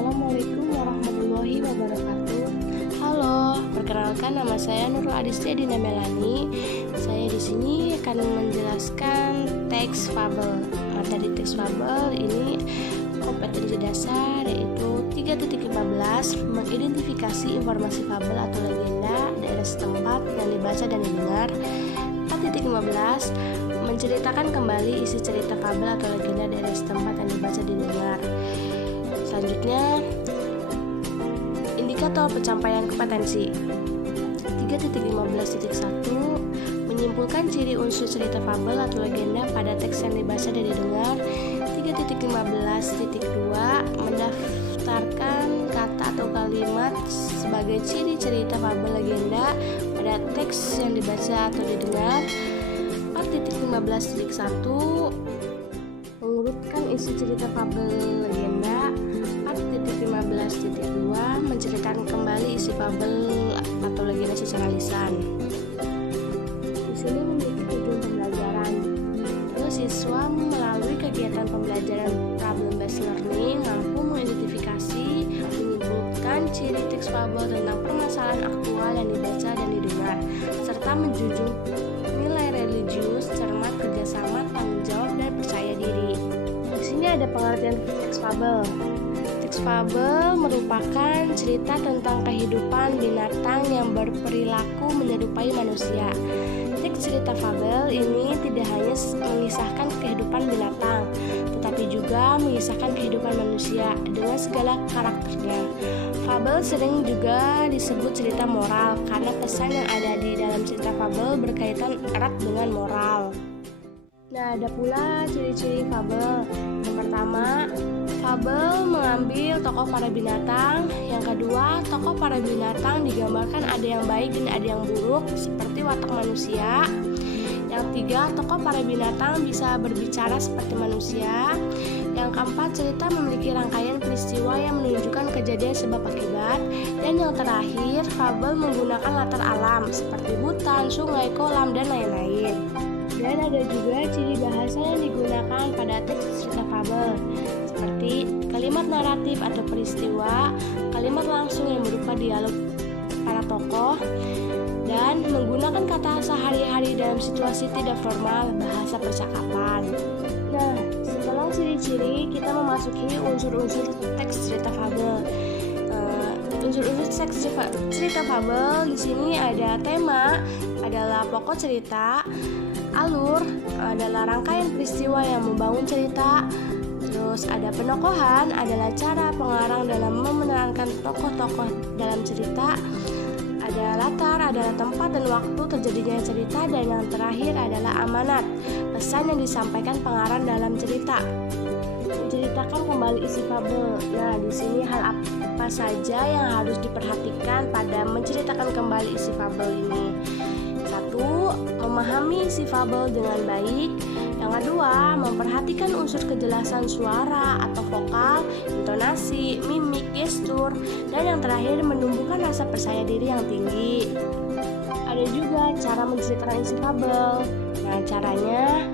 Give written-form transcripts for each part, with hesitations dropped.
Assalamualaikum warahmatullahi wabarakatuh. Halo, perkenalkan nama saya Nurul Adistia Dina Melani. Saya di sini akan menjelaskan teks fabel. Materi teks fabel ini kompetensi dasar yaitu 3.15 mengidentifikasi informasi fabel atau legenda daerah setempat yang dibaca dan didengar. 4.15 menceritakan kembali isi cerita fabel atau legenda daerah setempat yang dibaca dan didengar. Selanjutnya, indikator pencapaian kompetensi 3.15.1 menyimpulkan ciri unsur cerita fabel atau legenda pada teks yang dibaca dan didengar. 3.15.2 mendaftarkan kata atau kalimat sebagai ciri cerita fabel legenda pada teks yang dibaca atau didengar. 4.15.1 mengurutkan isi cerita fabel legenda. 4.15.2 menceritakan kembali isi fabel atau legenda secara lisan. Di sini memiliki tujuan pembelajaran. Terus siswa melalui kegiatan pembelajaran problem based learning mampu mengidentifikasi, menyimpulkan ciri teks fabel tentang permasalahan aktual yang dibaca dan didengar, serta menjunjung nilai religius, cermat, kerjasama, tanggung jawab, dan percaya diri. Di sini ada pengertian teks fabel. Teks fabel merupakan cerita tentang kehidupan binatang yang berperilaku menyerupai manusia. Teks cerita fabel ini tidak hanya mengisahkan kehidupan binatang, tetapi juga mengisahkan kehidupan manusia dengan segala karakternya. Fabel sering juga disebut cerita moral karena pesan yang ada di dalam cerita fabel berkaitan erat dengan moral. Nah, ada pula ciri-ciri fabel. Yang pertama, fabel mengambil tokoh para binatang. Yang kedua, tokoh para binatang digambarkan ada yang baik dan ada yang buruk, seperti watak manusia. Yang tiga, tokoh para binatang bisa berbicara seperti manusia. Yang keempat, cerita memiliki rangkaian peristiwa yang menunjukkan kejadian sebab akibat. Dan yang terakhir, fabel menggunakan latar alam seperti hutan, sungai, kolam, dan lain-lain. Dan ada juga ciri bahasa yang digunakan pada teks cerita fabel, seperti kalimat naratif atau peristiwa, kalimat langsung yang berupa dialog para tokoh, dan menggunakan kata sehari-hari dalam situasi tidak formal, bahasa percakapan. Nah, setelah ciri-ciri, kita memasuki unsur-unsur teks cerita fabel. Unsur-unsur teks cerita fabel di sini ada tema adalah pokok cerita, alur adalah rangkaian peristiwa yang membangun cerita, terus ada penokohan adalah cara pengarang dalam memerankan tokoh-tokoh dalam cerita, ada latar adalah tempat dan waktu terjadinya cerita, dan yang terakhir adalah amanat, pesan yang disampaikan pengarang dalam cerita. Menceritakan kembali isi fabel. Nah, di sini hal apa saja yang harus diperhatikan pada menceritakan kembali isi fabel ini? 1. Memahami isi fabel dengan baik. Yang kedua, memperhatikan unsur kejelasan suara atau vokal, intonasi, mimik, gestur. Dan yang terakhir, menumbuhkan rasa percaya diri yang tinggi. Ada juga cara menceritakan isi fabel. Nah, caranya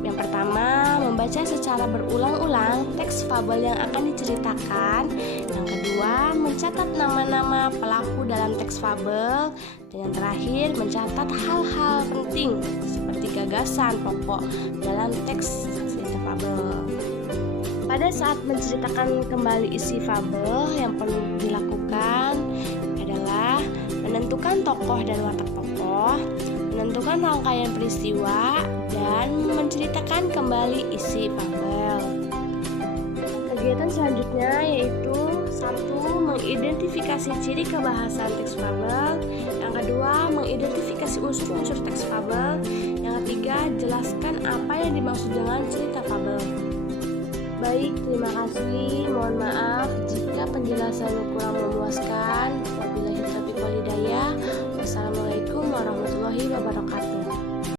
yang pertama, membaca secara berulang-ulang teks fabel yang akan diceritakan. Yang kedua, mencatat nama-nama pelaku dalam teks fabel. Dan yang terakhir, mencatat hal-hal penting seperti gagasan pokok dalam teks cerita fabel. Pada saat menceritakan kembali isi fabel, yang perlu dilakukan adalah menentukan tokoh dan watak tokoh, menentukan rangkaian peristiwa, dan menceritakan kembali isi fabel. Kegiatan selanjutnya yaitu 1. Mengidentifikasi ciri kebahasan teks fabel. Yang kedua, mengidentifikasi unsur-unsur teks fabel. Yang ketiga, jelaskan apa yang dimaksud dengan cerita fabel. Baik, terima kasih. Mohon maaf jika penjelasan kurang memuaskan. Wabillahi taufiq wal hidayah. Wassalamualaikum warahmatullahi wabarakatuh.